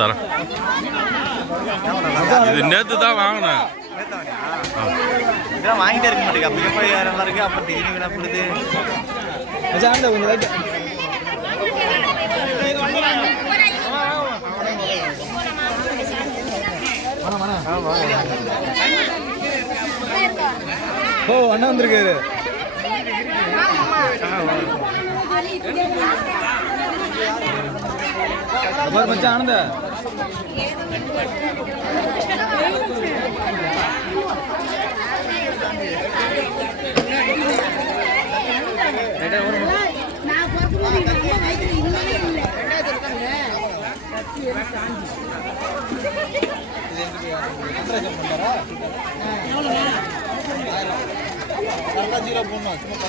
தரேன். இது நேற்று தான் வாங்கினேன். இதெல்லாம் வாங்கிட்டே இருக்க மாட்டேங்க. அப்போ எப்போ நல்லா இருக்கு, அப்புறம் திடீர்னு வீணா போடுது. கொஞ்சம் லைட் ஓ அண்ணா வந்திருக்காரு. மச்சான் ஆனந்த ஜீரோ போடணும். சும்மா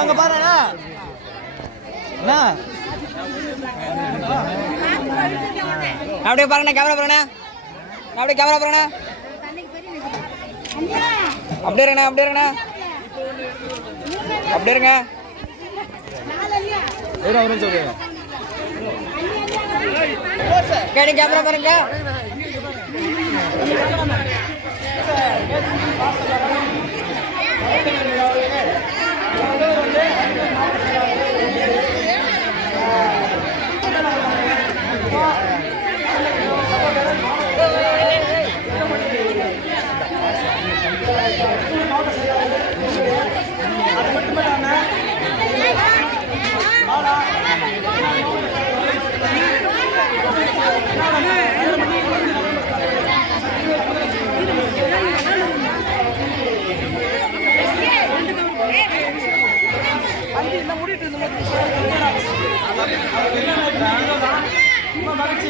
அங்க பாரு அப்படியே பாருங்க. கேமரா பாருங்க. அப்படியே கேமரா பாருங்க. அப்படியே இருங்க. அப்படியே இருங்க. அப்படியே இருங்க. கேடி கேமரா பாருங்க. மகிழ்ச்சி